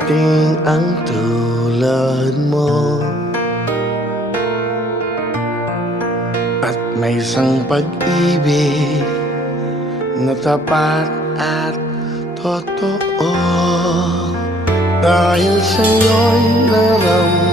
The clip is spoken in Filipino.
dumating ang tulad mo, at may isang pag-ibig na tapat at totoo. Dahil sa'yo'y naramdaman